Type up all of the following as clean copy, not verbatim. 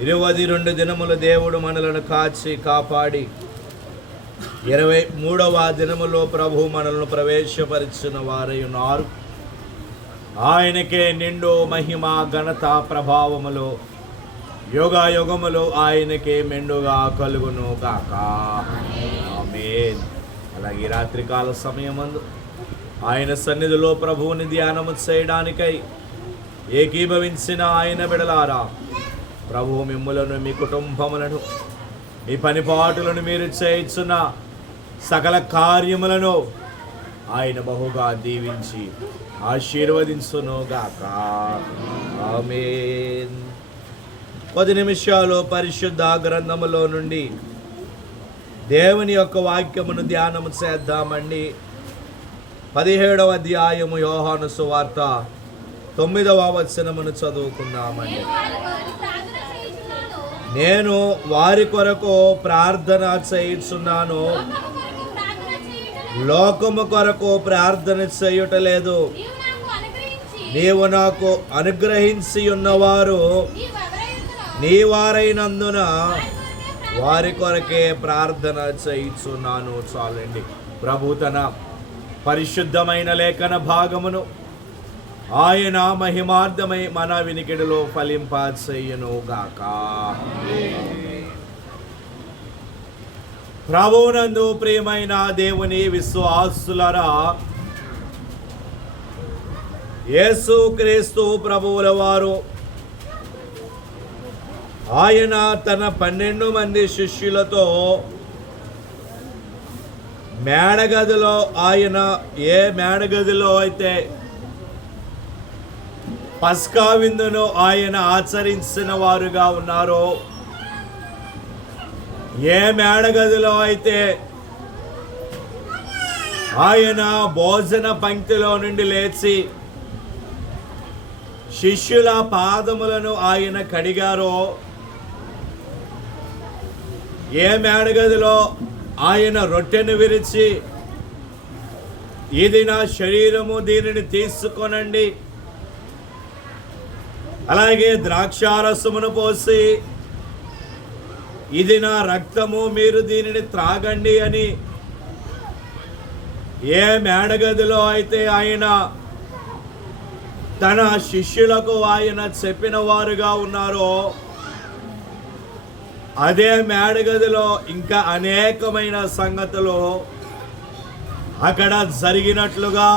22 దినములు దేవుడు మనలను కాచి కాపాడి 23వ దినములో ప్రభు మనలను ప్రవేశపరిచిన వారై ఉన్నారు. ఆయనకే నిండు మహిమ ఘనత ప్రభావములు యుగములు ఆయనకే మెండుగా కలుగును గాక. ఆమేన్. అలాగే రాత్రికాల సమయమందు ఆయన సన్నిధిలో ప్రభువుని ధ్యానము చేయడానికై ఏకీభవించిన ఆయన బిడలారా, ప్రభువు మిమ్ములను, మీ కుటుంబములను, మీ పనిపాటులను, మీరు చేయుచున్న సకల కార్యములను ఆయన బహుగా దీవించి ఆశీర్వదించును గాక. ఆమేన్. 10 నిమిషాలు పరిశుద్ధ గ్రంథములో నుండి దేవుని యొక్క వాక్యమును ధ్యానము చేద్దామండి. 17వ అధ్యాయము యోహాను సువార్త 9వ వచనమును చదువుకుందామండి. నేను వారి కొరకు ప్రార్థన చేయుచున్నాను, లోకము కొరకు ప్రార్థన చేయుటలేదు. నీవు నాకు అనుగ్రహించి ఉన్నవారు నీవారైనందున వారి కొరకే ప్రార్థన చేయుచున్నాను. చాలండి. ప్రభు తన పరిశుద్ధమైన లేఖన భాగమును ఆయన మహిమార్థమై మన వినికిడిలో ఫలింపచేయును గాక. ప్రభువునందు ప్రియమైన దేవుని విశ్వాసులరా, యేసు క్రీస్తు ప్రభువుల వారు ఆయన తన 12 మంది శిష్యులతో మేడగదిలో, ఆయన ఏ మేడగదిలో అయితే పస్కా విందును ఆయన ఆచరించిన వారుగా ఉన్నారో, ఏ మేడగదిలో అయితే ఆయన భోజన పంక్తిలో నుండి లేచి శిష్యుల పాదములను ఆయన కడిగారో, ఏ మేడగదిలో ఆయన రొట్టెను విరిచి ఇది నా శరీరము, దీనిని తీసుకొనండి, అలాగే ద్రాక్షారసమును పోసి ఇది నా రక్తము, మీరు దీనిని త్రాగండి అని ఏ మేడగదిలో అయితే ఆయన తన శిష్యులకు ఆయన చెప్పిన వారుగా ఉన్నారో, అదే మేడగదిలో ఇంకా అనేకమైన సంగతులు అక్కడ జరిగినట్లుగా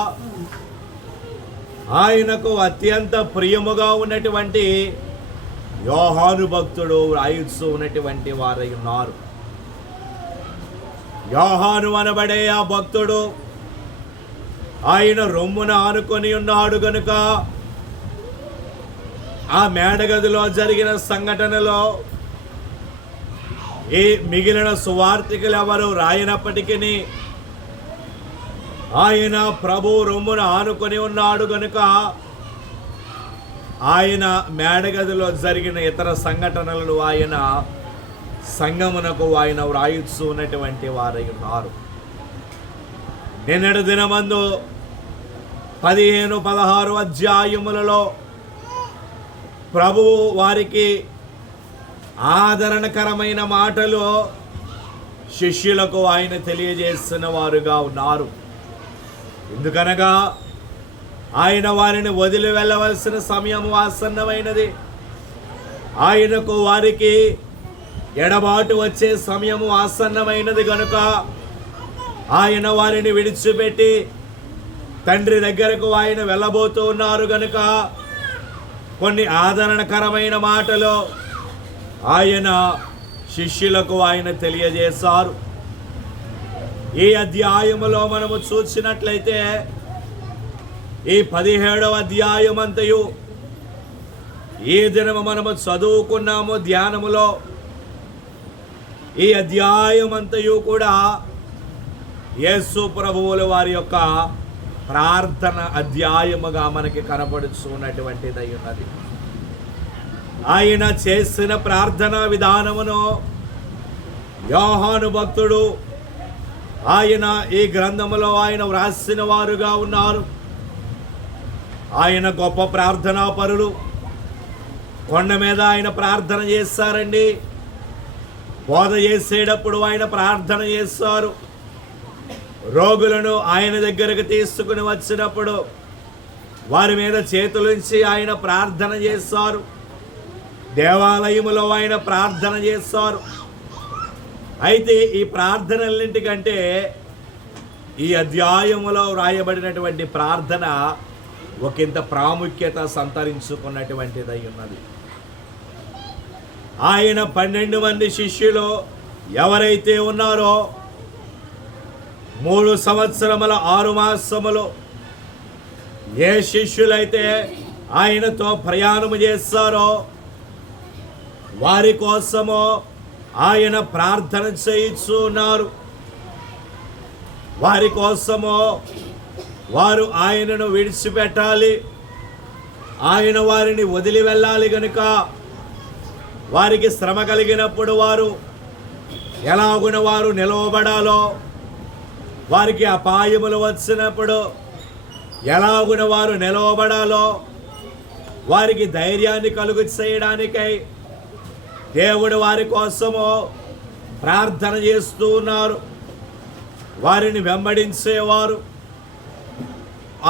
ఆయనకు అత్యంత ప్రియముగా ఉన్నటువంటి యోహాను భక్తుడు రాయిస్తూ ఉన్నటువంటి వారై ఉన్నారు. యోహాను అనబడే ఆ భక్తుడు ఆయన రొమ్మున ఆనుకొని ఉన్నాడు గనుక ఆ మేడగదిలో జరిగిన సంఘటనలో ఈ మిగిలిన సువార్తికులు ఎవరు రాయనప్పటికీ ఆయన ప్రభు రొమ్మున ఆనుకొని ఉన్నాడు గనుక ఆయన మేడగదిలో జరిగిన ఇతర సంఘటనలను ఆయన సంగమునకు ఆయన వ్రాయిస్తూ ఉన్నటువంటి వారై ఉన్నారు. నిన్నటి దినమందు 15-16 అధ్యాయములలో ప్రభువు వారికి ఆదరణకరమైన మాటలు శిష్యులకు ఆయన తెలియజేస్తున్న వారుగా ఉన్నారు. ఎందుకనగా ఆయన వారిని వదిలి వెళ్ళవలసిన సమయం ఆసన్నమైనది. ఆయనకు వారికి ఎడబాటు వచ్చే సమయము ఆసన్నమైనది కనుక ఆయన వారిని విడిచిపెట్టి తండ్రి దగ్గరకు ఆయన వెళ్ళబోతూ ఉన్నారు కనుక కొన్ని ఆదరణకరమైన మాటలు ఆయన శిష్యులకు ఆయన తెలియజేశారు. ఈ అధ్యాయములో మనము చూసినట్లయితే ఈ 17వ అధ్యాయమంతయు ఈ దినము మనము చదువుకున్నాము ధ్యానములో. ఈ అధ్యాయమంతయు కూడా యేసు ప్రభువుల వారి యొక్క ప్రార్థన అధ్యాయముగా మనకి కనపడుచున్నటువంటిదై ఉన్నది. ఆయన చేసిన ప్రార్థనా విధానమును యోహాను భక్తుడు ఆయన ఈ గ్రంథములో ఆయన వ్రాసిన వారుగా ఉన్నారు. ఆయన గొప్ప ప్రార్థనా పరులు. కొండ మీద ఆయన ప్రార్థన చేస్తారండి. బోధ చేసేటప్పుడు ఆయన ప్రార్థన చేస్తారు. రోగులను ఆయన దగ్గరకు తీసుకుని వచ్చినప్పుడు వారి మీద చేతులుంచి ఆయన ప్రార్థన చేస్తారు. దేవాలయములో ఆయన ప్రార్థన చేస్తారు. అయితే ఈ ప్రార్థనలన్నింటికంటే ఈ అధ్యాయములో వ్రాయబడినటువంటి ప్రార్థన ఒకంత ప్రాముఖ్యత సంతరించుకున్నటువంటిదై ఉన్నది. ఆయన 12 మంది శిష్యులు ఎవరైతే ఉన్నారో 3 సంవత్సరముల 6 మాసములు ఏ శిష్యులైతే ఆయనతో ప్రయాణము చేస్తారో వారి కోసము ఆయన ప్రార్థన చేయిస్తున్నారు. వారి కోసము వారు ఆయనను విడిచిపెట్టాలి, ఆయన వారిని వదిలి వెళ్ళాలి గనుక వారికి శ్రమ కలిగినప్పుడు వారు ఎలాగున వారు నిలవబడాలో, వారికి అపాయములు వచ్చినప్పుడు ఎలాగున వారు నిలవబడాలో వారికి ధైర్యాన్ని కలుగు చేయడానికై దేవుడు వారి కోసము ప్రార్థన చేస్తూ ఉన్నారు. వారిని వెంబడించేవారు,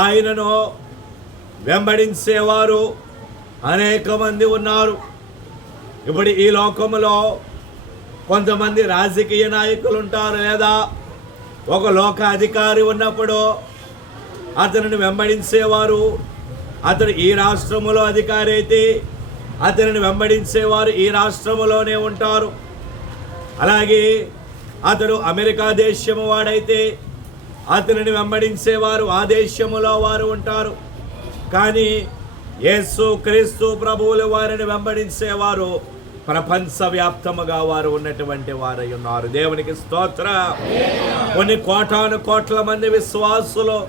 ఆయనను వెంబడించేవారు అనేక మంది ఉన్నారు. ఇప్పుడు ఈ లోకంలో కొంతమంది రాజకీయ నాయకులు ఉంటారు, లేదా ఒక లోక అధికారి ఉన్నప్పుడు అతనిని వెంబడించేవారు. అతడు ఈ రాష్ట్రములో అధికారి అయితే అతనిని వెంబడించేవారు ఈ రాష్ట్రములోనే ఉంటారు. అలాగే అతడు అమెరికా దేశము వాడైతే అతనిని వెంబడించేవారు ఆ దేశములో వారు ఉంటారు. కానీ యేసు క్రీస్తు ప్రభువులు వారిని వెంబడించేవారు ప్రపంచవ్యాప్తముగా వారు ఉన్నటువంటి వారై ఉన్నారు. దేవునికి స్తోత్రం. కొన్ని కోటాను కోట్ల మంది విశ్వాసులు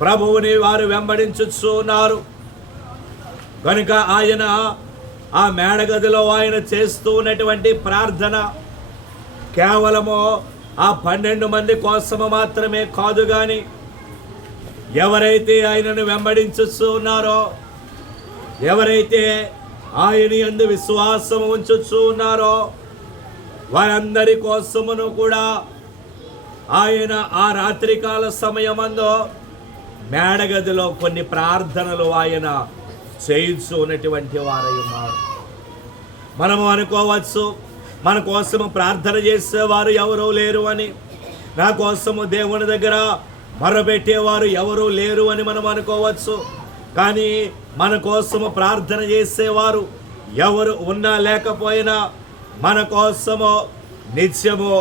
ప్రభువుని వారు వెంబడించుచూ ఉన్నారు. కనుక ఆయన ఆ మేడగదిలో ఆయన చేస్తూ ఉన్నటువంటి ప్రార్థన కేవలము ఆ 12 మంది కోసము మాత్రమే కాదు, కానీ ఎవరైతే ఆయనను వెంబడించుచూ ఉన్నారో, ఎవరైతే ఆయన యందు విశ్వాసం ఉంచుచూ ఉన్నారో వారందరి కోసమును కూడా ఆయన ఆ రాత్రికాల సమయమందు మేడగదిలో కొన్ని ప్రార్థనలు ఆయన చేయించు ఉన్నటువంటి వారై ఉన్నారు. మనము అనుకోవచ్చు, మన కోసము ప్రార్థన చేసేవారు ఎవరూ లేరు అని, నా కోసము దేవుని దగ్గర మొరపెట్టేవారు ఎవరూ లేరు అని మనం అనుకోవచ్చు. కానీ మన కోసము ప్రార్థన చేసేవారు ఎవరు ఉన్నా లేకపోయినా మన కోసము నిత్యము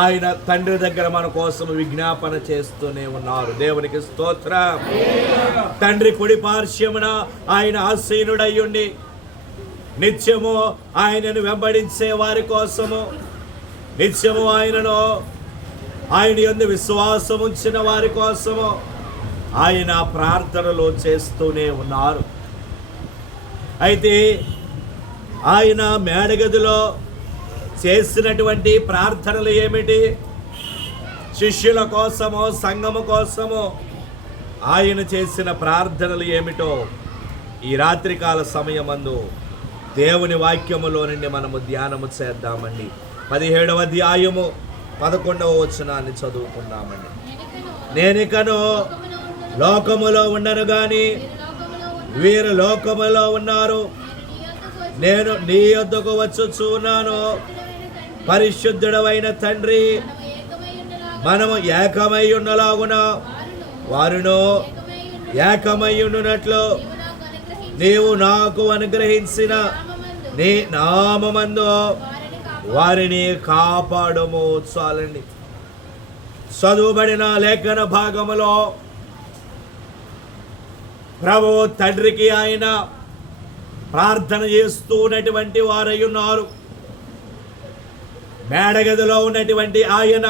ఆయన తండ్రి దగ్గర మన కోసం విజ్ఞాపన చేస్తూనే ఉన్నారు. దేవునికి స్తోత్రం. తండ్రి కుడి పార్శ్వమున ఆయన ఆసీనుడయ్యుండి నిత్యము ఆయనను వెంబడించే వారి కోసము, నిత్యము ఆయన యందు విశ్వాసం ఉంచిన వారి కోసము ఆయన ప్రార్థనలు చేస్తూనే ఉన్నారు. అయితే ఆయన మేడగదిలో చేసినటువంటి ప్రార్థనలు ఏమిటి? శిష్యుల కోసమో సంఘము కోసమో ఆయన చేసిన ప్రార్థనలు ఏమిటో ఈ రాత్రికాల సమయమందు దేవుని వాక్యములో నుండి మనము ధ్యానము చేద్దామండి. 17వ అధ్యాయము 11వ వచనాన్ని చదువుకుందామండి. నేనికను లోకములో ఉండను గాని వీరు లోకములో ఉన్నారు. నేను నీ యొద్దకు వచ్చుచున్నాను. పరిశుద్ధుడవైన తండ్రి, మనము ఏకమై ఉన్నలాగున వారును ఏకమై ఉండునట్లు నీవు నాకు అనుగ్రహించిన నీ నామమందు వారిని కాపాడము. చాలండి. చదువుబడిన లేఖన భాగములో ప్రభు తండ్రికి ఆయన ప్రార్థన చేస్తూ ఉన్నటువంటి వారై ఉన్నారు. మేడగదిలో ఉన్నటువంటి ఆయన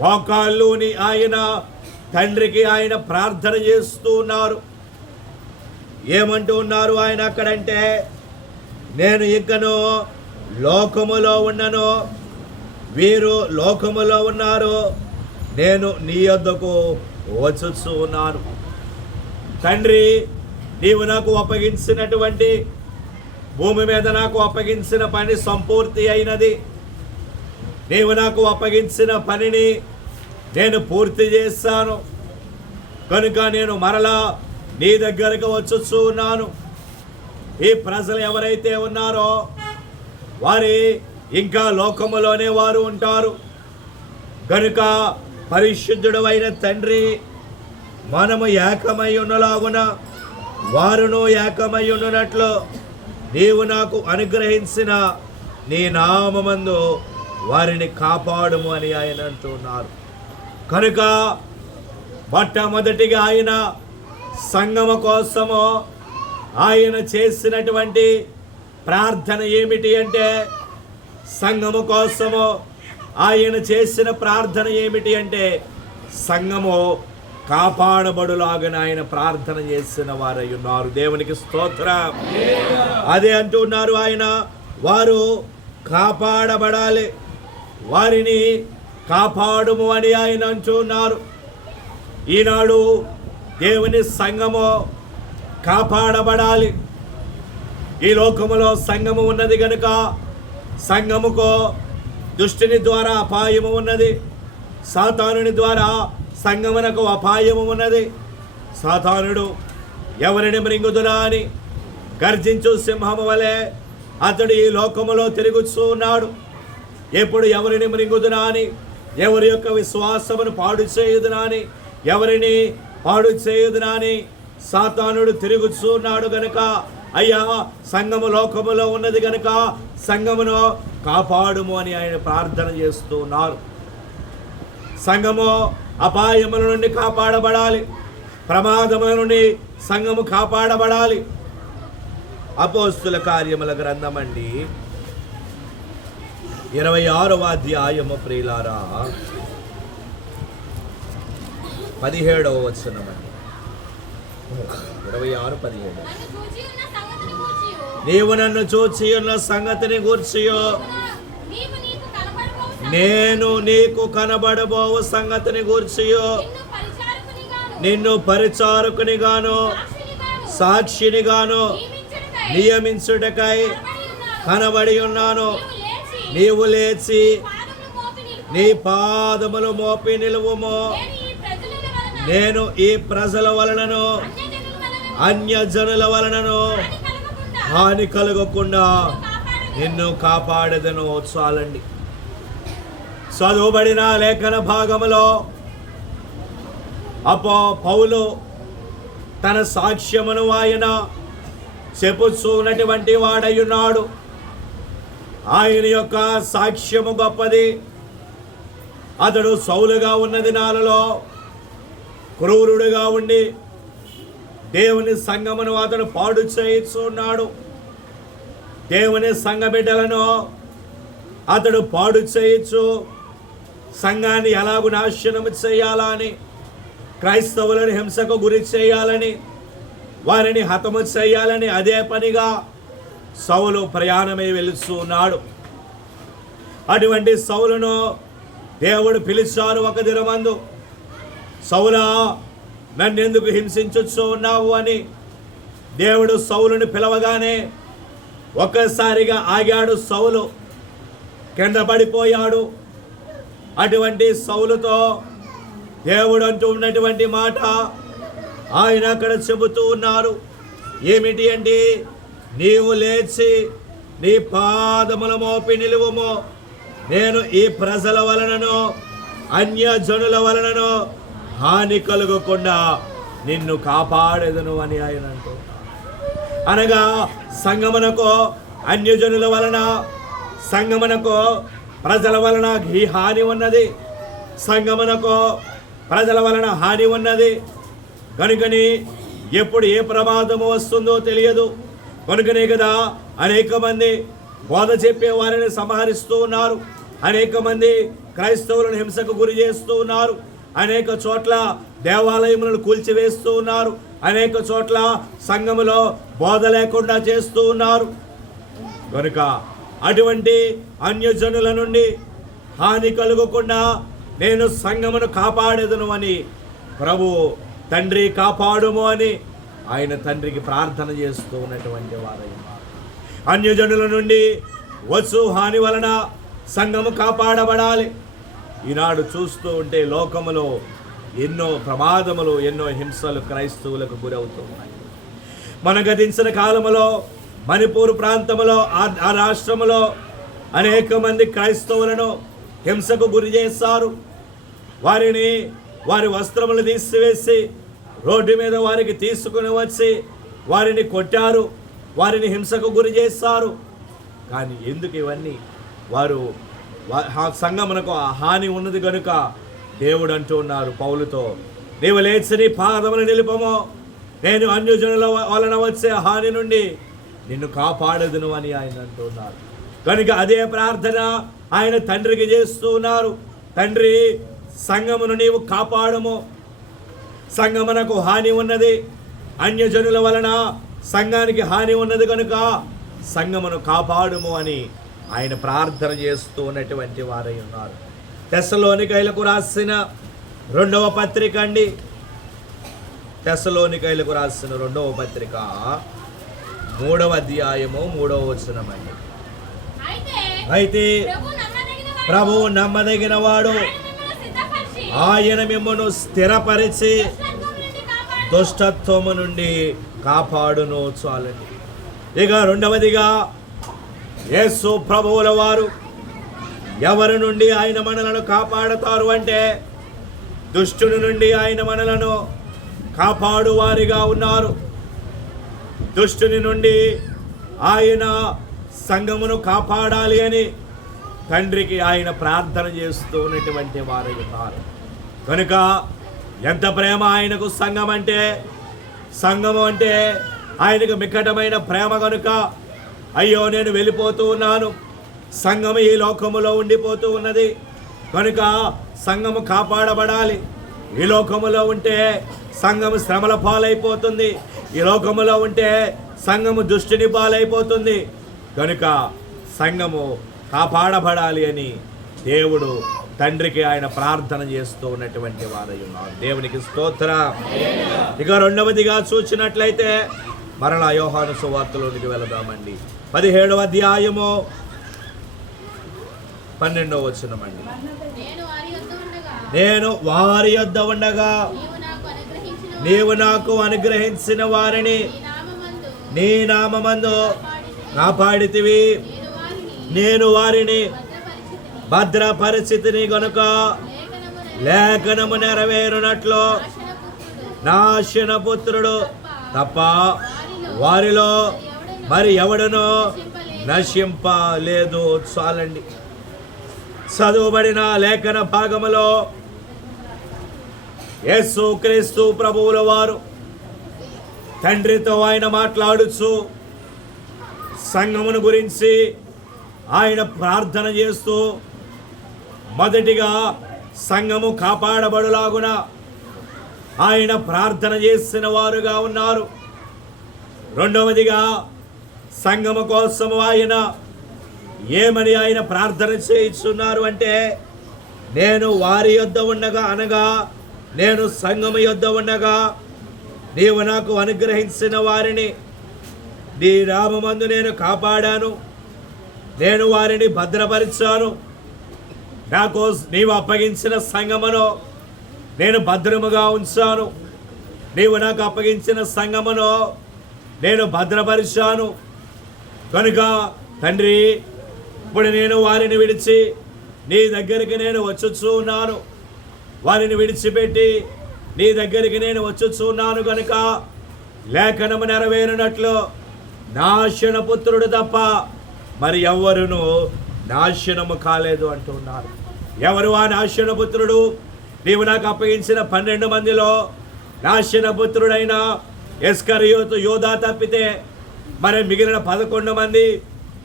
మోకాళ్ళుని ఆయన తండ్రికి ఆయన ప్రార్థన చేస్తూ ఉన్నారు. ఏమంటూ ఉన్నారు ఆయన అక్కడంటే, నేను ఇంకను లోకములో ఉన్నను, వీరు లోకములో ఉన్నారు, నేను నీ యొద్దకు వచ్చుచూ ఉన్నాను. తండ్రి నీవు నాకు అప్పగించినటువంటి భూమి మీద నాకు అప్పగించిన పని సంపూర్తి అయినది. నీవు నాకు అప్పగించిన పనిని నేను పూర్తి చేస్తాను కనుక నేను మరలా నీ దగ్గరకు వచ్చుచూ ఉన్నాను. ఈ ప్రజలు ఎవరైతే ఉన్నారో వారి ఇంకా లోకములోనే వారు ఉంటారు కనుక పరిశుద్ధుడు అయిన తండ్రి, మనము ఏకమై ఉన్నలాగున వారును ఏకమై ఉన్నట్లు నీవు నాకు అనుగ్రహించిన నీ నామమందు వారిని కాపాడుము అని ఆయన అంటున్నారు. కనుక మొట్టమొదటిగా ఆయన సంఘము కోసము ఆయన చేసినటువంటి ప్రార్థన ఏమిటి అంటే, సంఘము కోసము ఆయన చేసిన ప్రార్థన ఏమిటి అంటే సంఘము కాపాడబడులాగా ఆయన ప్రార్థన చేసిన వారై ఉన్నారు. దేవునికి స్తోత్రం. అదే అంటున్నారు ఆయన, వారు కాపాడబడాలి, వారిని కాపాడుము అని ఆయన అంటున్నారు. ఈనాడు దేవుని సంఘము కాపాడబడాలి. ఈ లోకములో సంఘము ఉన్నది కనుక సంఘముకు దుష్టుని ద్వారా అపాయము ఉన్నది, సాతానుని ద్వారా సంఘమునకు అపాయము ఉన్నది. సాతానుడు ఎవరిని మృంగుదునా అని గర్జించు సింహము వలె అతడు ఈ లోకములో తిరుగుతూ ఉన్నాడు. ఎప్పుడు ఎవరిని మృంగుదునా అని, ఎవరి యొక్క విశ్వాసమును పాడు చేయుదునా అని, ఎవరిని పాడు చేయుదునా అని సాతానుడు తిరుగుతూ ఉన్నాడు గనుక, అయ్యా సంఘము లోకములో ఉన్నది గనుక సంఘమును కాపాడుము అని ఆయన ప్రార్థన చేస్తూ ఉన్నారు. సంఘము అపాయముల నుండి కాపాడబడాలి, ప్రమాదముల నుండి సంఘము కాపాడబడాలి. అపోస్తుల కార్యముల గ్రంథం అండి 26వ అధ్యాయము ప్రియులారా 17వ వచనం అండి. 26:17 నీవు నన్ను చూచి ఉన్న సంగతిని గూర్చియో, నేను నీకు కనబడబోవు సంగతిని గూర్చియో, నిన్ను పరిచారకునిగాను సాక్షినిగాను నియమించుటకై కనబడి ఉన్నాను. నీవు లేచి నీ పాదములు మోపి నిలువుము. నేను ఈ ప్రజల వలనను అన్యజనుల వలనను హాని కలగకుండా నిన్ను కాపాడేదను. చాలండి. చదువుబడిన లేఖన భాగములో పౌలు తన సాక్ష్యమును ఆయన చెప్పుచున్నటువంటి వాడయ్యున్నాడు. ఆయన యొక్క సాక్ష్యము గొప్పది. అతడు సౌలుగా ఉన్న దినాలలో క్రూరుడుగా ఉండి దేవుని సంఘమును అతడు పాడు చేయుచున్నాడు. దేవుని సంఘ బిడ్డలను అతడు పాడు చేయొచ్చు, సంఘాన్ని ఎలాగూ నాశనము చేయాలని, క్రైస్తవులను హింసకు గురి చేయాలని, వారిని హతము చేయాలని అదే పనిగా సౌలు ప్రయాణమై వెళుతూ ఉన్నాడు. అటువంటి సౌలును దేవుడు పిలిచారు ఒక దినమందు. సౌలా, నన్నెందుకు హింసించుచూ ఉన్నావు అని దేవుడు సౌలుని పిలవగానే ఒక్కసారిగా ఆగాడు. సౌలు కింద పడిపోయాడు. అటువంటి సౌలుతో దేవుడు అంటూ ఉన్నటువంటి మాట ఆయన అక్కడ చెబుతూ ఉన్నారు. ఏమిటి అంటే, నీవు లేచి నీ పాదముల మోపి నిలువుము. నేను ఈ ప్రజల వలనను అన్యజనుల వలనను హాని కలుగకుండా నిన్ను కాపాడేదను అని ఆయన అంటూ, అనగా సంగమునకు అన్యజనుల వలన, సంగమునకు ప్రజల వలన ఈ హాని ఉన్నది. సంగమునకు ప్రజల వలన హాని ఉన్నది కనుకని ఎప్పుడు ఏ ప్రమాదము వస్తుందో తెలియదు. కనుకనే కదా అనేక మంది బోధ చెప్పే వారిని సంహరిస్తూ ఉన్నారు. అనేక మంది క్రైస్తవులను హింసకు గురి చేస్తూ ఉన్నారు. అనేక చోట్ల దేవాలయములను కూల్చివేస్తూ ఉన్నారు. అనేక చోట్ల సంఘములో బోధ లేకుండా చేస్తూ ఉన్నారు. కనుక అటువంటి అన్యజనుల నుండి హాని కలుగకుండా నేను సంఘమును కాపాడేదను అని ప్రభు తండ్రి కాపాడుము అని ఆయన తండ్రికి ప్రార్థన చేస్తూ ఉన్నటువంటి వారై ఉన్నారు. అన్యజనుల నుండి వచ్చు హాని వలన సంఘము కాపాడబడాలి. ఈనాడు చూస్తూ ఉంటే లోకములో ఎన్నో ప్రమాదములు, ఎన్నో హింసలు క్రైస్తవులకు గురవుతూ ఉన్నాయి. మన గతించిన కాలములో మణిపూర్ ప్రాంతంలో ఆ రాష్ట్రములో అనేక మంది క్రైస్తవులను హింసకు గురి చేస్తారు. వారి వస్త్రములు తీసివేసి రోడ్డు మీద వారికి తీసుకుని వచ్చి వారిని కొట్టారు, వారిని హింసకు గురి చేస్తారు. కానీ ఎందుకు ఇవన్నీ? వారు సంఘమునకు హాని ఉన్నది కనుక దేవుడు అంటూ ఉన్నారు పౌలుతో, నీవు లేచి నీ పాదములు నిలుపము, నేను అన్యజనుల వలన వచ్చే హాని నుండి నిన్ను కాపాడదును అని ఆయన అంటున్నారు. కనుక అదే ప్రార్థన ఆయన తండ్రికి చేస్తూ ఉన్నారు. తండ్రి, సంఘమును నీవు కాపాడము, సంఘమునకు హాని ఉన్నది, అన్యజనుల వలన సంఘానికి హాని ఉన్నది కనుక సంఘమును కాపాడుము అని ఆయన ప్రార్థన చేస్తూ ఉన్నటువంటి వారై ఉన్నారు. తెస్సలోనికైలకు రాసిన 2వ పత్రిక అండి. తెస్సలోనికైలకు రాసిన 2వ పత్రిక 3వ అధ్యాయము 3వ వచనం అండి. అయితే ప్రభువు నమ్మదగిన వాడు, ఆయన మిమ్మను స్థిరపరిచి దుష్టత్వము నుండి కాపాడును. చాలండి. ఇక రెండవదిగా, యేసు ప్రభువుల వారు ఎవరి నుండి ఆయన మనలను కాపాడతారు అంటే దుష్టుని నుండి ఆయన మనలను కాపాడువారిగా ఉన్నారు. దుష్టుని నుండి ఆయన సంఘమును కాపాడాలి అని తండ్రికి ఆయన ప్రార్థన చేస్తూ ఉన్నటువంటి వారు ఉన్నారు. కనుక ఎంత ప్రేమ ఆయనకు సంఘం అంటే, సంఘము అంటే ఆయనకు మిక్కటమైన ప్రేమ కనుక, అయ్యో నేను వెళ్ళిపోతూ ఉన్నాను, సంఘము ఈ లోకములో ఉండిపోతూ ఉన్నది కనుక సంఘము కాపాడబడాలి. ఈ లోకములో ఉంటే సంఘము శ్రమల పాలైపోతుంది, ఈ లోకములో ఉంటే సంఘము దుష్టుని పాలైపోతుంది కనుక సంఘము కాపాడబడాలి అని దేవుడు తండ్రికి ఆయన ప్రార్థన చేస్తూ ఉన్నటువంటి వారై ఉన్నారు. దేవునికి స్తోత్రం. ఇక రెండవదిగా చూసినట్లయితే మరలా యోహాను సువార్తలోనికి వెళదామండి. 17వ అధ్యాయము 12వ వచనం అండి. నేను వారి యొద్ద ఉండగా నీవు నాకు అనుగ్రహించిన వారిని నీ నామమందు కాపాడితివి, నేను వారిని భద్రపరిచితిని గనుక లేఖనము నెరవేరునట్లు నాశనపుత్రుడు తప్ప వారిలో మరి ఎవడనో నశింపలేదు. చాలండి. చదువుబడిన లేఖన భాగములో యేసు క్రీస్తు ప్రభువుల వారు తండ్రితో ఆయన మాట్లాడుచు సంఘమును గురించి ఆయన ప్రార్థన చేస్తూ మొదటిగా సంఘము కాపాడబడులాగున ఆయన ప్రార్థన చేసిన వారుగా ఉన్నారు. రెండవదిగా సంఘము కోసము ఆయన ఏమని ఆయన ప్రార్థన చేయిస్తున్నారు అంటే, నేను వారి యొద్ద ఉండగా, అనగా నేను సంఘము యొద్ద ఉండగా నీవు నాకు అనుగ్రహించిన వారిని నీ నామమందు నేను కాపాడాను, నేను వారిని భద్రపరిచాను, నాకు నీవు అప్పగించిన సంఘమును నేను భద్రముగా ఉంచాను, నీవు నాకు అప్పగించిన సంఘమును నేను భద్రపరిచాను కనుక తండ్రి, ఇప్పుడు నేను వారిని విడిచి నీ దగ్గరికి నేను వచ్చుచూ ఉన్నాను, వారిని విడిచిపెట్టి నీ దగ్గరికి నేను వచ్చుచూ ఉన్నాను కనుక లేఖనము నెరవేరినట్లు నాశనపుత్రుడు తప్ప మరి ఎవ్వరును నాశనము కాలేదు అంటున్నారు. ఎవరు ఆ నాశనపుత్రుడు? నీవు నాకు అప్పగించిన 12 మందిలో నాశనపుత్రుడైన ఇస్కరియోతు యోధా తప్పితే మరి మిగిలిన 11 మంది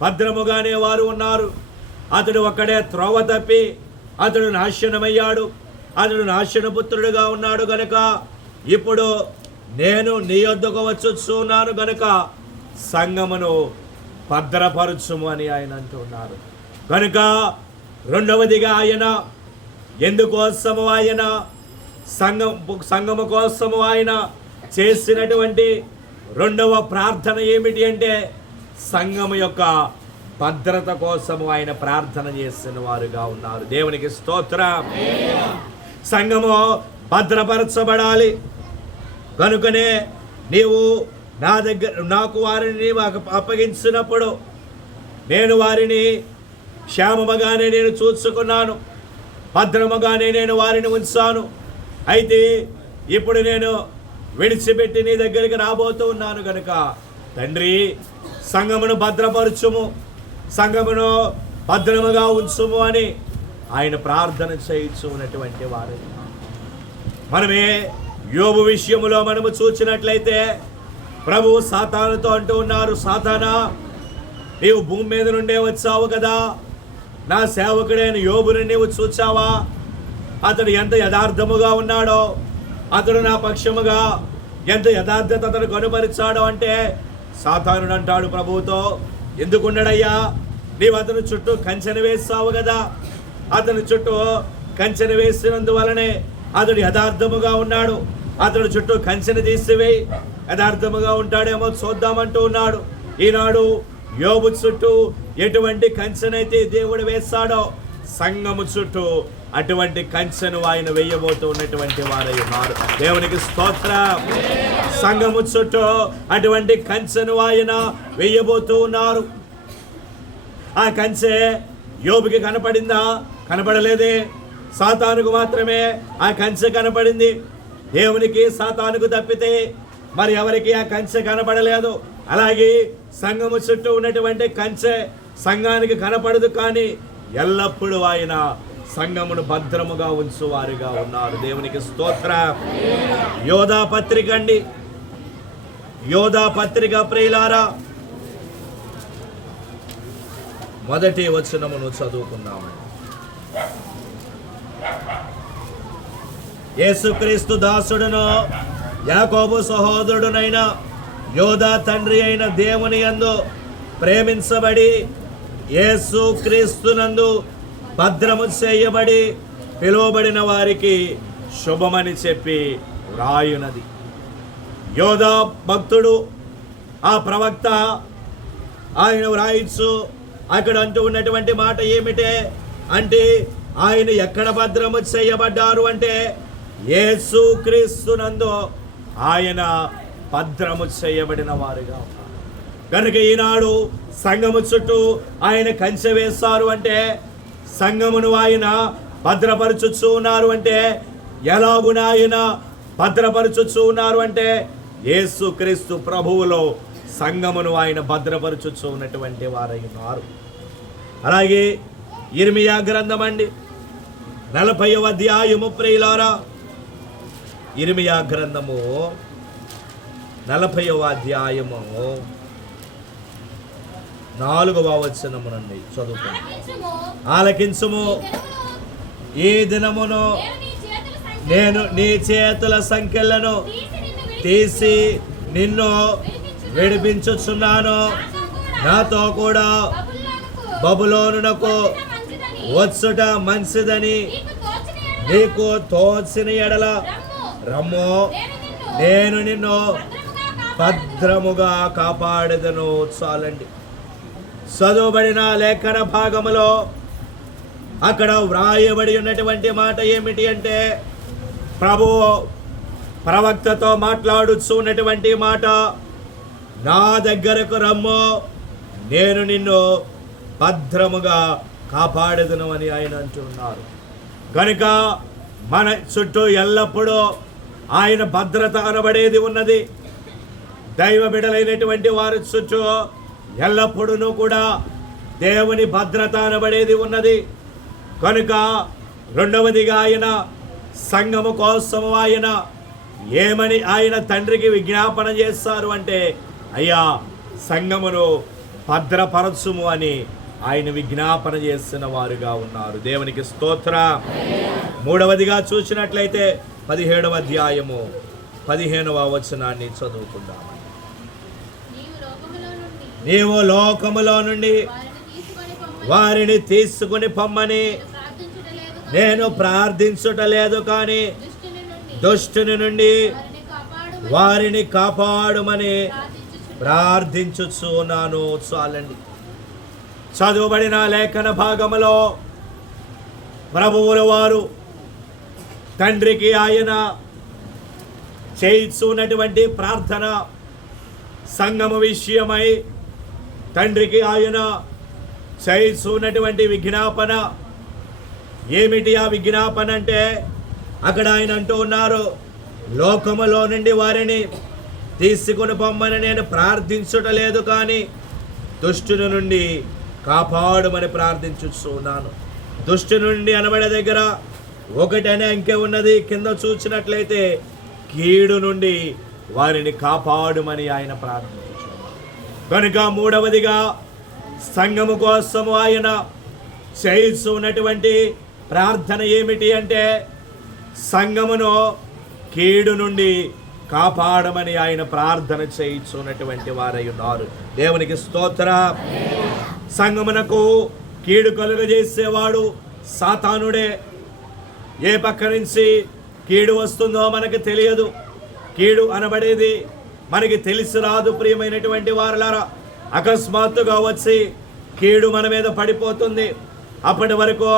భద్రముగానే వారు ఉన్నారు. అతడు ఒక్కడే త్రోవ తప్పి అతడు నాశనమయ్యాడు, అతడు నాశనపుత్రుడుగా ఉన్నాడు గనుక ఇప్పుడు నేను నీ యొద్దకు వచ్చుచున్నాను గనుక సంఘమును భద్రపరచుము అని ఆయన అంటున్నారు. కనుక రెండవదిగా ఆయన ఎందుకోసము ఆయన సంఘము కోసము ఆయన చేసినటువంటి రెండవ ప్రార్థన ఏమిటి అంటే సంఘం యొక్క భద్రత కోసము ఆయన ప్రార్థన చేసిన వారుగా ఉన్నారు. దేవునికి స్తోత్రం. సంఘము భద్రపరచబడాలి కనుకనే నీవు నాకు వారిని అప్పగించినప్పుడు నేను వారిని క్షేమముగానే నేను చూసుకున్నాను, భద్రముగానే నేను వారిని ఉంచాను. అయితే ఇప్పుడు నేను విడిచిపెట్టి నీ దగ్గరికి రాబోతూ ఉన్నాను కనుక తండ్రి సంఘమును భద్రపరచుము, సంఘమును భద్రముగా ఉంచుము అని ఆయన ప్రార్థన చేయించు ఉన్నటువంటి వారు. మనమే యోబు విషయములో మనము చూసినట్లయితే ప్రభువు సాతానుతో అంటూ ఉన్నారు, సాతానా నీవు భూమి మీద నుండే వచ్చావు కదా, నా సేవకుడైన యోబుని నీవు చూచావా? అతడు ఎంత యథార్థముగా ఉన్నాడో, అతడు నా పక్షముగా ఎంత యథార్థత అతను కనుపరిచాడో అంటే సాతానుడు అంటాడు ప్రభువుతో, ఎందుకున్నాడయ్యా, నీవు అతని చుట్టూ కంచెను వేస్తావు కదా, అతని చుట్టూ కంచెను వేసినందువలనే అతడు యథార్థముగా ఉన్నాడు, అతడు చుట్టూ కంచెను తీసివేయి యథార్థముగా ఉంటాడేమో చూద్దామంటూ ఉన్నాడు. ఈనాడు యోబు చుట్టూ ఎటువంటి కంచెనైతే దేవుడు వేస్తాడో సంఘము చుట్టూ అటువంటి కంచెను ఆయన వేయబోతూ ఉన్నటువంటి వారై ఉన్నారు. దేవునికి స్తోత్రం. సంఘము చుట్టూ అటువంటి కంచెను ఆయన వేయబోతూ ఉన్నారు. ఆ కంచె యోబుకి కనపడిందా? కనపడలేదే. సాతానుకు మాత్రమే ఆ కంచె కనపడింది. దేవునికి సాతానుకు తప్పితే మరి ఎవరికి ఆ కంచె కనపడలేదు. అలాగే సంఘము చుట్టూ ఉన్నటువంటి కంచె సంఘానికి కనపడదు, కానీ ఎల్లప్పుడూ ఆయన సంఘమును భద్రముగా ఉంచువారుగా ఉన్నారు. దేవునికి స్తోత్రం. యోధా పత్రిక అండి, యోధా పత్రిక ప్రియులారా, మొదటి వచనమును చదువుకుందామండి. యేసుక్రీస్తు దాసుడును యాకోబు సహోదరుడునైన యోధా తండ్రి అయిన దేవుని యందు ప్రేమించబడి యేసుక్రీస్తునందు భద్రము చేయబడి పిలువబడిన వారికి శుభమని చెప్పి వ్రాయునది. యోధా భక్తుడు, ఆ ప్రవక్త ఆయన వ్రాయిచ్చు అక్కడ అంటూ ఉన్నటువంటి మాట ఏమిటే అంటే ఆయన ఎక్కడ భద్రము చేయబడ్డారు అంటే యేసుక్రీస్తునందు ఆయన భద్రము చేయబడిన వారుగా ఉన్నారు. కనుక ఈనాడు సంఘము చుట్టూ ఆయన కంచె వేస్తారు అంటే సంఘమును ఆయన భద్రపరచుచూ ఉన్నారు అంటే ఎలాగున ఆయన భద్రపరచుచూ ఉన్నారు అంటే యేసుక్రీస్తు ప్రభువులో సంఘమును ఆయన భద్రపరచుచూ ఉన్నటువంటి వారై ఉన్నారు. అలాగే ఇర్మియా గ్రంథం అండి, 40వ అధ్యాయము ప్రియులారా, ఇర్మియా గ్రంథము 40వ అధ్యాయము 4వ వచనము నుండి చదువుకుందాం. ఆలకించుము, ఈ దినమును నేను నీ చేతుల సంఖ్యలను తీసి నిన్ను విడిపించుచున్నాను, నాతో కూడా బబులోనునకు వచ్చుట మంచిదని నీకు తోచిన ఎడల రమ్ము, నేను నిన్ను భద్రముగా కాపాడదను. చాలండి. చదువుబడిన లేఖన భాగములో అక్కడ వ్రాయబడి ఉన్నటువంటి మాట ఏమిటి అంటే ప్రభువు ప్రవక్తతో మాట్లాడుచు ఉన్నటువంటి మాట, నా దగ్గరకు రమ్ము, నేను నిన్ను భద్రముగా కాపాడదును అని ఆయన అంటున్నారు. కనుక మన చుట్టూ ఎల్లప్పుడూ ఆయన భద్రత అనబడేది ఉన్నది. దైవ బిడ్డలైనటువంటి వారి చుట్టూ ఎల్లప్పుడూ కూడా దేవుని భద్రత అనబడేది ఉన్నది. కనుక రెండవదిగా ఆయన సంఘము కోసము ఆయన ఏమని ఆయన తండ్రికి విజ్ఞాపన చేస్తారు అంటే, అయ్యా సంఘమును భద్రపరచుము అని ఆయన విజ్ఞాపన చేస్తున్న వారుగా ఉన్నారు. దేవునికి స్తోత్రం. మూడవదిగా చూసినట్లయితే 17వ అధ్యాయము 15వ వచనాన్ని చదువుకుందాం. నీవు లోకములో నుండి వారిని తీసుకుని పొమ్మని నేను ప్రార్థించుటలేదు, కానీ దుష్టుని నుండి వారిని కాపాడుమని ప్రార్థించుచున్నాను. చాలండి. చదువుబడిన లేఖన భాగములో ప్రభువుల వారు తండ్రికి ఆయన చేయిస్తున్నటువంటి ప్రార్థన, సంఘము విషయమై తండ్రికి ఆయన చేయిస్తున్నటువంటి విజ్ఞాపన ఏమిటి? ఆ విజ్ఞాపన అంటే అక్కడ ఆయన అంటూ ఉన్నారు, లోకములో నుండి వారిని తీసుకుని పొమ్మని నేను ప్రార్థించుటలేదు, కానీ దుష్టుని నుండి కాపాడుమని ప్రార్థించుతున్నాను. దుష్టు నుండి అనబడే దగ్గర 1 అనే అంకె ఉన్నది. కింద చూసినట్లయితే కీడు నుండి వారిని కాపాడుమని ఆయన ప్రార్థించుచున్నారు. కనుక 3వదిగా సంఘము కోసము ఆయన చేస్తున్నటువంటి ప్రార్థన ఏమిటి అంటే సంఘమును కీడు నుండి కాపాడమని ఆయన ప్రార్థన చేయించున్నటువంటి వారై ఉన్నారు. దేవునికి స్తోత్రం. సంఘమునకు కీడు కలుగజేసేవాడు సాతానుడే. ఏ పక్క నుంచి కీడు వస్తుందో మనకు తెలియదు. కీడు అనబడేది మనకి తెలిసి రాదు. ప్రియమైనటువంటి వారలారా, అకస్మాత్తుగా వచ్చి కీడు మన మీద పడిపోతుంది. అప్పటి వరకు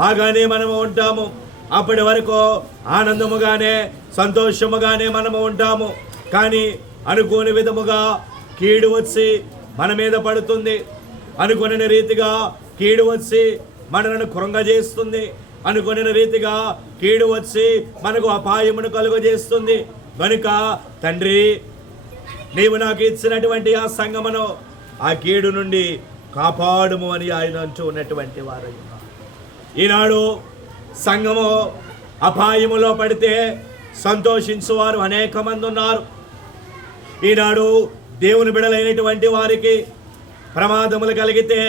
బాగానే మనము ఉంటాము. అప్పటి వరకు ఆనందముగానే సంతోషముగానే మనము ఉంటాము. కానీ అనుకోని విధముగా కీడు వచ్చి మన మీద పడుతుంది. అనుకునే రీతిగా కీడు వచ్చి మనలను కృంగజేస్తుంది. అనుకునే రీతిగా కీడు వచ్చి మనకు అపాయమును కలుగజేస్తుంది. కనుక తండ్రి, నీవు నాకు ఇచ్చినటువంటి ఆ సంఘమును ఆ కీడు నుండి కాపాడుము అని ఆయన అంటూ ఉన్నటువంటి వారు. ఈనాడు సంఘము అపాయములో పడితే సంతోషించువారు అనేక మంది ఉన్నారు. ఈనాడు దేవుని బిడలైనటువంటి వారికి ప్రమాదములు కలిగితే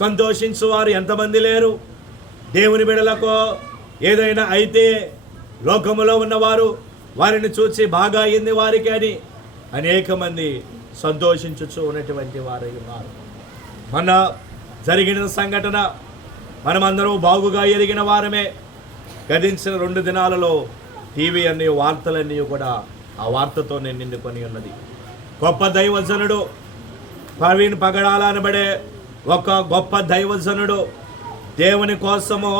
సంతోషించువారు ఎంతమంది లేరు? దేవుని బిడలకు ఏదైనా అయితే లోకములో ఉన్నవారు వారిని చూసి బాగా అయింది వారికి అని అనేక మంది సంతోషించుచు ఉన్నటువంటి వారు ఉన్నారు. మన జరిగిన సంఘటన మనమందరం బాగుగా ఎరిగిన వారమే. గతించిన 2 దినాలలో టీవీ అన్ని వార్తలన్నీ కూడా ఆ వార్తతో నేను నిండుకొని ఉన్నది. గొప్ప దైవజనుడు ప్రవీణ్ పగడాల అనబడే ఒక గొప్ప దైవజనుడు దేవుని కోసము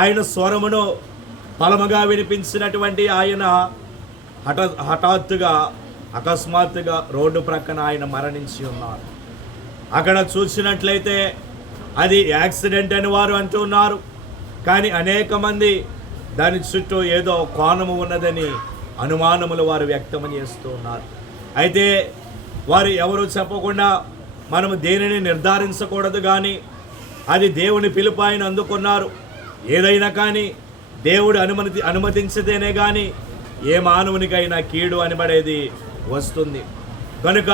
ఆయన స్వరమును బలముగా వినిపించినటువంటి ఆయన హఠాత్తుగా అకస్మాత్తుగా రోడ్డు ప్రక్కన ఆయన మరణించి ఉన్నారు. అక్కడ చూసినట్లయితే అది యాక్సిడెంట్ అని వారు అంటున్నారు. కానీ అనేక మంది దాని చుట్టూ ఏదో కోణము ఉన్నదని అనుమానములు వారు వ్యక్తం చేస్తూ ఉన్నారు. అయితే వారు ఎవరు చెప్పకుండా మనము దేనిని నిర్ధారించకూడదు. కానీ అది దేవుని పిలుపు ఆయన అందుకున్నారు. ఏదైనా కానీ దేవుడు అనుమతించితేనే కానీ ఏ మానవునికైనా కీడు అనబడేది వస్తుంది. కనుక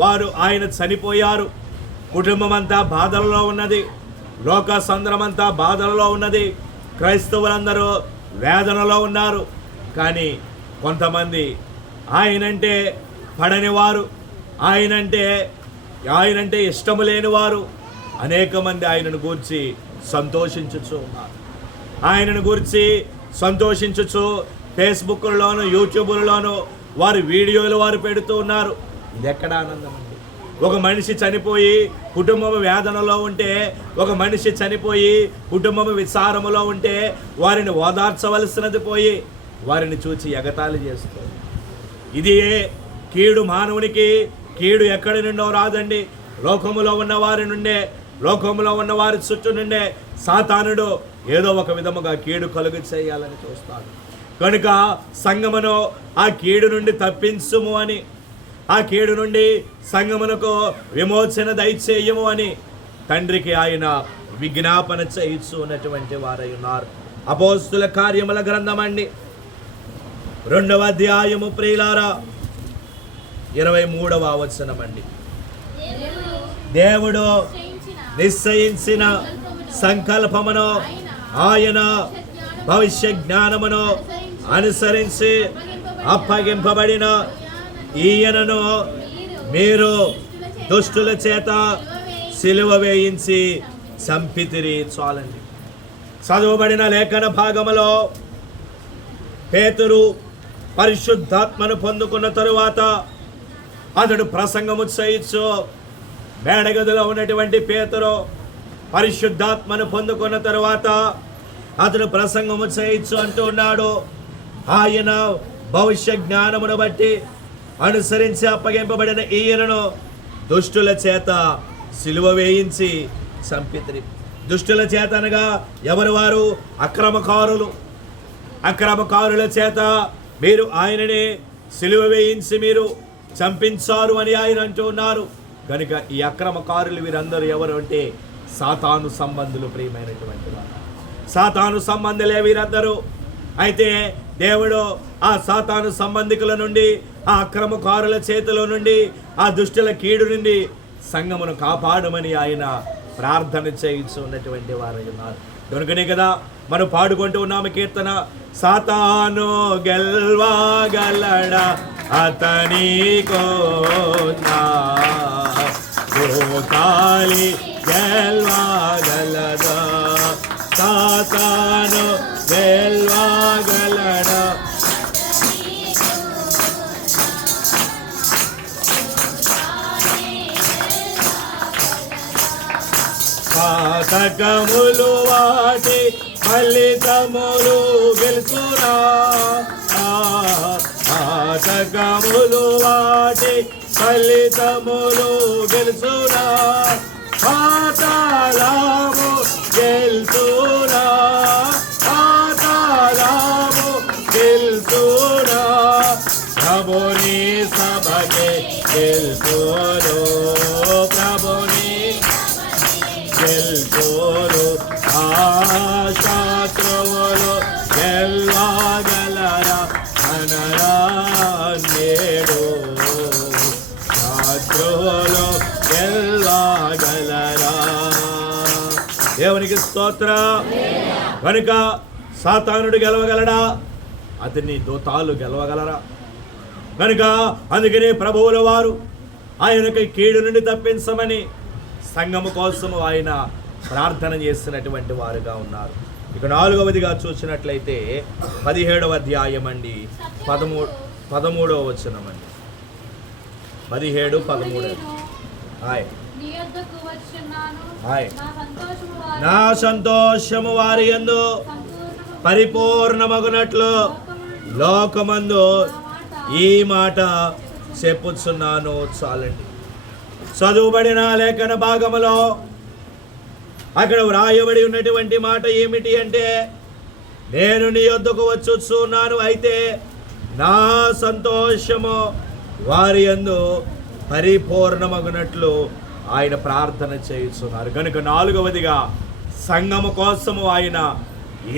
వారు ఆయన చనిపోయారు. కుటుంబం అంతా బాధలలో ఉన్నది. లోక సంద్రమంతా బాధలలో ఉన్నది. క్రైస్తవులందరూ వేదనలో ఉన్నారు. కానీ కొంతమంది ఆయనంటే పడని వారు, ఆయనంటే ఇష్టము లేని వారు అనేక మంది ఆయనను గూర్చి సంతోషించుచు ఉన్నారు. ఆయనను గురించి సంతోషించుచు ఫేస్బుక్లోను యూట్యూబ్లోను వారి వీడియోలు వారు పెడుతూ ఉన్నారు. ఇది ఎక్కడ ఆనందం అండి? ఒక మనిషి చనిపోయి కుటుంబం వేదనలో ఉంటే, ఒక మనిషి చనిపోయి కుటుంబం విచారములో ఉంటే వారిని ఓదార్చవలసినది పోయి వారిని చూచి ఎగతాళి చేస్తుంది. ఇది కీడు. మానవునికి కీడు ఎక్కడి నుండో రాదండి. లోకములో ఉన్న వారి నుండే, లోకములో ఉన్న వారి చుట్టూ నుండే సాతానుడు ఏదో ఒక విధముగా కీడు కలుగు చేయాలని చూస్తాడు. కనుక సంఘమును ఆ కీడు నుండి తప్పించుము అని, ఆ కీడు నుండి సంఘమునకు విమోచన దయచేయము అని తండ్రికి ఆయన విజ్ఞాపన చేయిస్తూ ఉన్నటువంటి వారై ఉన్నారు. అపోస్తుల కార్యముల గ్రంథం అండి 2వ అధ్యాయము ప్రియులారా 23వ వచనం అండి. దేవుడు నిశ్చయించిన సంకల్పమును ఆయన భవిష్య జ్ఞానమును అనుసరించి అప్పగింపబడిన ఈయనను మీరు దుష్టుల చేత సిలువ వేయించి చంపితిరి. చాలండి. చదువుబడిన లేఖన భాగములో పేతురు పరిశుద్ధాత్మను పొందుకున్న తరువాత అతడు ప్రసంగము చేయొచ్చు. మేడగదిలో ఉన్నటువంటి పేతురు పరిశుద్ధాత్మను పొందుకున్న తరువాత అతడు ప్రసంగము చేయొచ్చు అంటూ ఉన్నాడు. ఆయన భవిష్య జ్ఞానమును బట్టి అనుసరించి అప్పగింపబడిన ఈయనను దుష్టుల చేత సిలువ వేయించి చంపితిరి. దుష్టుల చేత అనగా ఎవరు వారు? అక్రమకారుల చేత మీరు ఆయనని సిలువ వేయించి మీరు చంపించారు అని ఆయన అంటూ ఉన్నారు. కనుక ఈ అక్రమకారులు వీరందరూ ఎవరు అంటే సాతాను సంబంధులు. ప్రియమైనటువంటి వారు, సాతాను సంబంధులే వీరందరూ. అయితే దేవుడు ఆ సాతాను సంబంధికుల నుండి, ఆ అక్రమకారుల చేతిలో నుండి, ఆ దుష్టుల కీడు నుండి సంఘమును కాపాడమని ఆయన ప్రార్థన చేయించున్నటువంటి వారు ఉన్నారు. కనుకనే కదా మనం పాడుకుంటూ ఉన్నాము కీర్తన, సాతాను గెల్వగలడా అతని కోతాలి గెల్వగలదా, సాతాను గెల్వగలడా. పాతకములు వాటి ఫలితములు గెలుచురా, పాతకములు వాటి ఫలితములు గెలుచురా, పాతాళము గెలుచురా, పాతాళము గెలుచురా, ప్రభుని సభకే గెలుచురు, ప్రభుని గెలుచురు. శత్రువులు గెలవగలరా అనరా నేడు, శత్రువులు గెలవగలరా. దేవునికి స్తోత్రం. కనుక సాతానుడు గెలవగలడా? అతన్ని దూతాలు గెలవగలరా? కనుక అందుకనే ప్రభువుల వారు ఆయనకి కీడు నుండి తప్పించమని సంఘము కోసము ఆయన ప్రార్థన చేస్తున్నటువంటి వారుగా ఉన్నారు. ఇక 4వదిగా చూసినట్లయితే 17వ అధ్యాయం అండి, 13వ వచనం అండి, 17-13. నా సంతోషము వారి యందు పరిపూర్ణమగునట్లు లోకమందు ఈ మాట చెప్పుచున్నాను. చాలండి. చదువుబడిన లేఖన భాగములో అక్కడ వ్రాయబడి ఉన్నటువంటి మాట ఏమిటి అంటే, నేను నీ యొద్దకు వచ్చుచున్నాను, అయితే నా సంతోషము వారి యందు పరిపూర్ణమగునట్లు ఆయన ప్రార్థన చేస్తున్నారు. కనుక 4వదిగా సంఘము కోసము ఆయన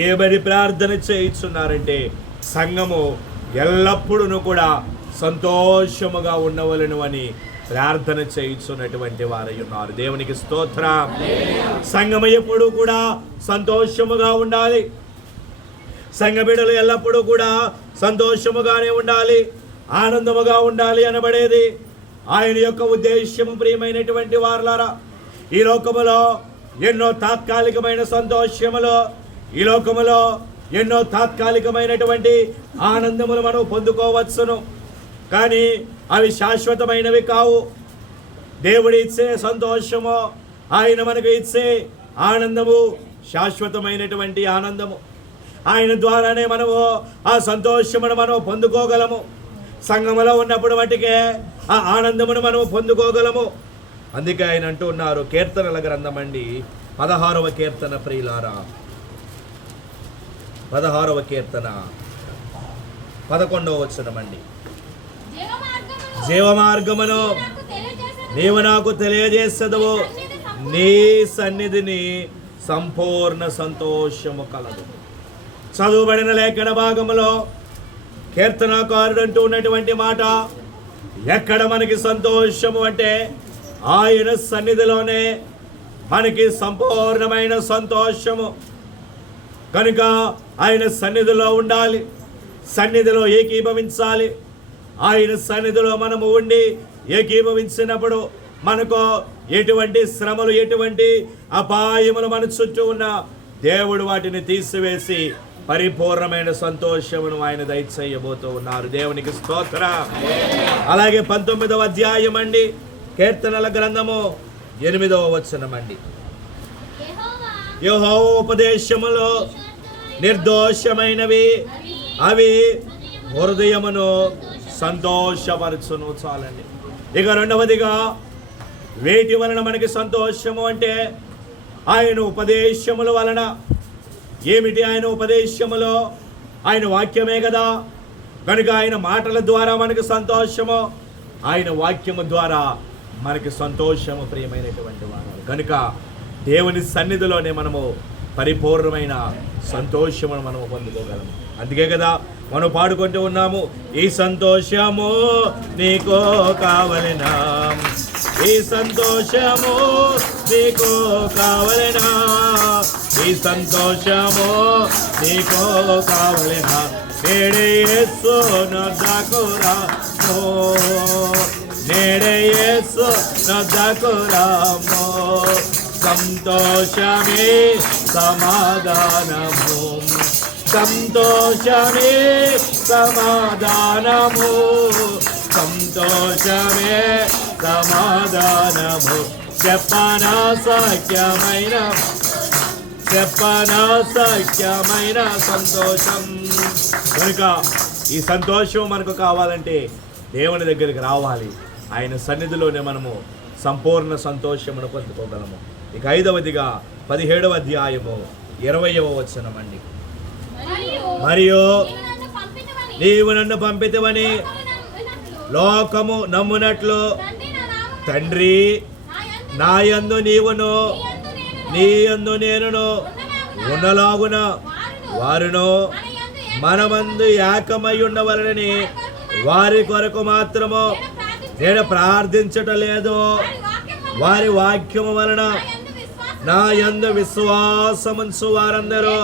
ఏబడి ప్రార్థన చేస్తున్నారంటే, సంఘము ఎల్లప్పుడూ కూడా సంతోషముగా ఉండవలను అని ప్రార్థన చేయించున్నటువంటి వారై ఉన్నారు. దేవునికి స్తోత్రం. సంఘము ఎప్పుడు కూడా సంతోషముగా ఉండాలి. సంఘ బిడ్డలు ఎల్లప్పుడూ కూడా సంతోషముగానే ఉండాలి, ఆనందముగా ఉండాలి అనబడేది ఆయన యొక్క ఉద్దేశ్యము. ప్రియమైనటువంటి వారలారా, ఈ లోకములో ఎన్నో తాత్కాలికమైన సంతోషములు, ఈ లోకములో ఎన్నో తాత్కాలికమైనటువంటి ఆనందములు మనం పొందుకోవచ్చును, కానీ అవి శాశ్వతమైనవి కావు. దేవుడు ఇచ్చే సంతోషము, ఆయన మనకు ఇచ్చే ఆనందము శాశ్వతమైనటువంటి ఆనందము. ఆయన ద్వారానే మనము ఆ సంతోషమును మనం పొందుకోగలము. సంఘములో ఉన్నప్పుడు మటుకే ఆ ఆనందమును మనం పొందుకోగలము. అందుకే ఆయన అంటూ ఉన్నారు, కీర్తనల గ్రంథం అండి 16వ కీర్తన. ప్రియులారా, 16వ కీర్తన 11వ వచనం అండి. జీవమార్గమును నీవు నాకు తెలియజేసెదవు, నీ సన్నిధిని సంపూర్ణ సంతోషము కలదు. చదువుబడిన లేఖన భాగములో కీర్తనాకారుడు అంటూ ఉన్నటువంటి మాట, ఎక్కడ మనకి సంతోషము అంటే ఆయన సన్నిధిలోనే మనకి సంపూర్ణమైన సంతోషము. కనుక ఆయన సన్నిధిలో ఉండాలి, సన్నిధిలో ఏకీభవించాలి. ఆయన సన్నిధిలో మనము ఉండి ఏకీభవించినప్పుడు మనకు ఎటువంటి శ్రమలు, ఎటువంటి అపాయములు మన చుట్టూ ఉన్న దేవుడు వాటిని తీసివేసి పరిపూర్ణమైన సంతోషమును ఆయన దయచేయబోతూ ఉన్నారు. దేవునికి స్తోత్రం. అలాగే 19వ అధ్యాయం అండి, కీర్తనల గ్రంథము 8వ వచనం అండి. యెహోవా ఉపదేశములో నిర్దోషమైనవి, అవి హృదయమును సంతోషపరచును. చాలండి. ఇక రెండవదిగా వేటి వలన మనకి సంతోషము అంటే ఆయన ఉపదేశముల వలన. ఏమిటి ఆయన ఉపదేశములో? ఆయన వాక్యమే కదా. కనుక ఆయన మాటల ద్వారా మనకు సంతోషము, ఆయన వాక్యము ద్వారా మనకి సంతోషము. ప్రియమైనటువంటి వారు, కనుక దేవుని సన్నిధిలోనే మనము పరిపూర్ణమైన సంతోషమును మనము పొందుకోగలము. అందుకే కదా మనం పాడుకుంటూ ఉన్నాము, ఈ సంతోషము నీకో కావలెనా, ఈ సంతోషము నీకో కావలెనా, ఈ సంతోషము నీకో కావలెనా, నేడే యేసు నొద్దకు రాము, నేడే యేసు నొద్దకు రాము, సంతోషమే సమాధానము, సంతోషమే సమాధానము, సంతోషమే సమాధానము, చెప్పనా సఖ్యమైన, చెప్పనా సఖ్యమైన సంతోషం. కనుక ఈ సంతోషం మనకు కావాలంటే దేవుని దగ్గరికి రావాలి. ఆయన సన్నిధిలోనే మనము సంపూర్ణ సంతోషమును పొందుకోగలము. ఇక 5వదిగా 17వ అధ్యాయము 20వ వచనం అండి. మరియు నీవు నన్ను పంపితివని లోకము నమ్మునట్లు తండ్రి నాయందు నీవును నీయందు నేనును ఉన్నలాగున వారును మనమందు ఏకమై ఉండవలనని వారి కొరకు మాత్రము నేను ప్రార్థించటం లేదు. వారి వాక్యము వలన నా యందు విశ్వాసముంచు వారందరూ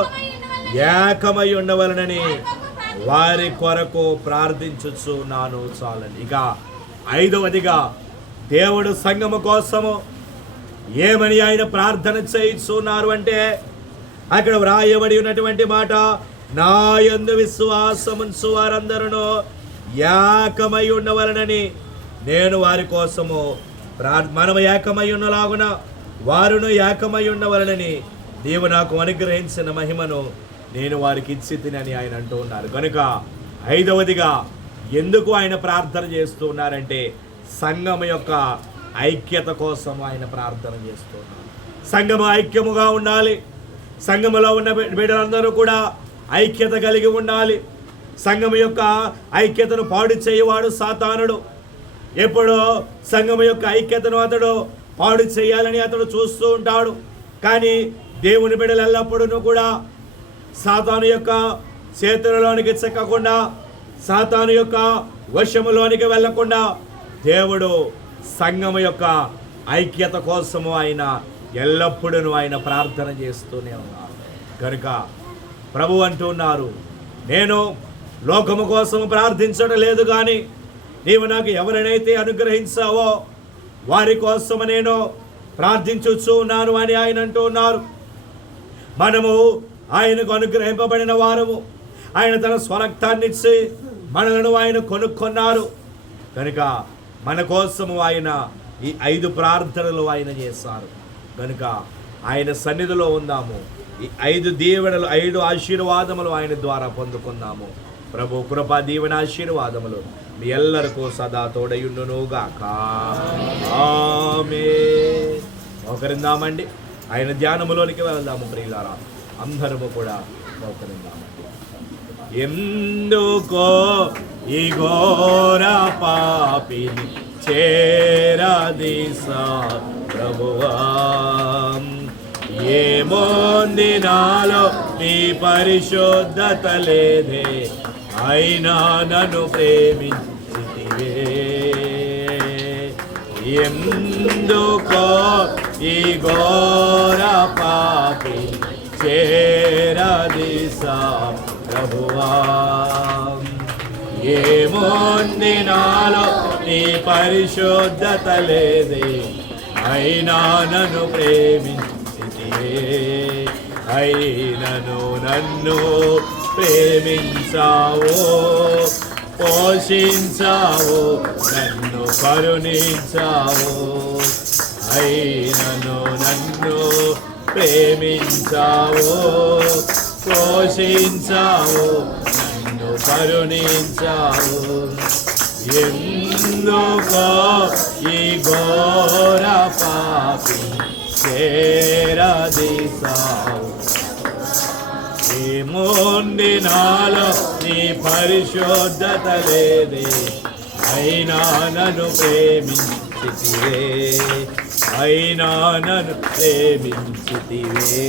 ఏకమై ఉండవలనని వారి కొరకు ప్రార్థించుచున్నాను. చాలండి. ఇక 5వదిగా దేవుడు సంఘము కోసము ఏమని ఆయన ప్రార్థన చేయిస్తున్నారు అంటే అక్కడ వ్రాయబడి ఉన్నటువంటి మాట, నా యందు విశ్వాసముంచు వారందరూ ఏకమై ఉండవలనని నేను వారి కోసము మనము ఏకమై ఉన్నలాగున వారును ఏకమై ఉండవలనని నీవు నాకు అనుగ్రహించిన మహిమను నేను వారికి ఇచ్చి తినని ఆయన అంటూ ఉన్నారు. కనుక 5వదిగా ఎందుకు ఆయన ప్రార్థన చేస్తూ ఉన్నారంటే సంఘం యొక్క ఐక్యత కోసం ఆయన ప్రార్థన చేస్తూ ఉన్నారు. సంఘము ఐక్యముగా ఉండాలి. సంఘములో ఉన్న బిడ్డలందరూ కూడా ఐక్యత కలిగి ఉండాలి. సంఘము యొక్క ఐక్యతను పాడు చేయవాడు సాతానుడు. ఎప్పుడో సంఘము యొక్క ఐక్యతను అతడు పాడు చేయాలని అతడు చూస్తూ ఉంటాడు. కానీ దేవుని బిడ్డలు ఎల్లప్పుడూ కూడా సాతాను యొక్క చేతులలోనికి చిక్కకుండా, సాతాను యొక్క వశములోనికి వెళ్లకుండా దేవుడు సంఘము యొక్క ఐక్యత కోసము ఆయన ఎల్లప్పుడూ ఆయన ప్రార్థన చేస్తూనే ఉన్నారు. కనుక ప్రభు అంటున్నారు, నేను లోకము కోసం ప్రార్థించడం లేదు, కానీ నీవు నాకు ఎవరినైతే అనుగ్రహించావో వారి కోసం నేను ప్రార్థించుచూ ఉన్నాను అని ఆయన అంటూ ఉన్నారు. మనము ఆయనకు అనుగ్రహింపబడిన వారము. ఆయన తన స్వరక్తాన్ని ఇచ్చి మనలను ఆయన కొనుక్కున్నారు. కనుక మన కోసము ఆయన ఈ 5 ప్రార్థనలు ఆయన చేశారు. కనుక ఆయన సన్నిధిలో ఉందాము. ఈ 5 దీవెనలు, 5 ఆశీర్వాదములు ఆయన ద్వారా పొందుకుందాము. ప్రభు కృపా దీవెన ఆశీర్వాదములు మీ ఎల్లరికూ సదా తోడయుండునుగాక. ఆమేన్. మోకరిందామండి. ఆయన ధ్యానములోనికి వెళ్దాము. ప్రియులారా, అందరము కూడా మోకరిందామండి. ఎందుకో ఈ ఘోర పాపిని చేరదీసా ప్రభువా, ఏమోంది నాలో నీ పరిశుద్ధత లేదే, అయినా నన్ను ప్రేమించితివే. ఎందుకో ఈ ఘోర పాపి చేరదీసా ప్రభువా, ఏమోంది నాలో నీ పరిశుద్ధత లేదే, అయినా నన్ను ప్రేమించితివే. అయినను నన్ను ప్రేమించావు, పోషించావు, నన్ను కరుణించావు. అయినను నన్ను ప్రేమించావు, పోషించావు, నన్ను కరుణించావు. ఎందుకో ఈ ఘోర పాపి చేరదీసావు. ఏముంది నాలో నీ పరిశుద్ధత లేదే, అయినా నన్ను ప్రేమించితివే, అయినా నన్ను ప్రేమించితివే.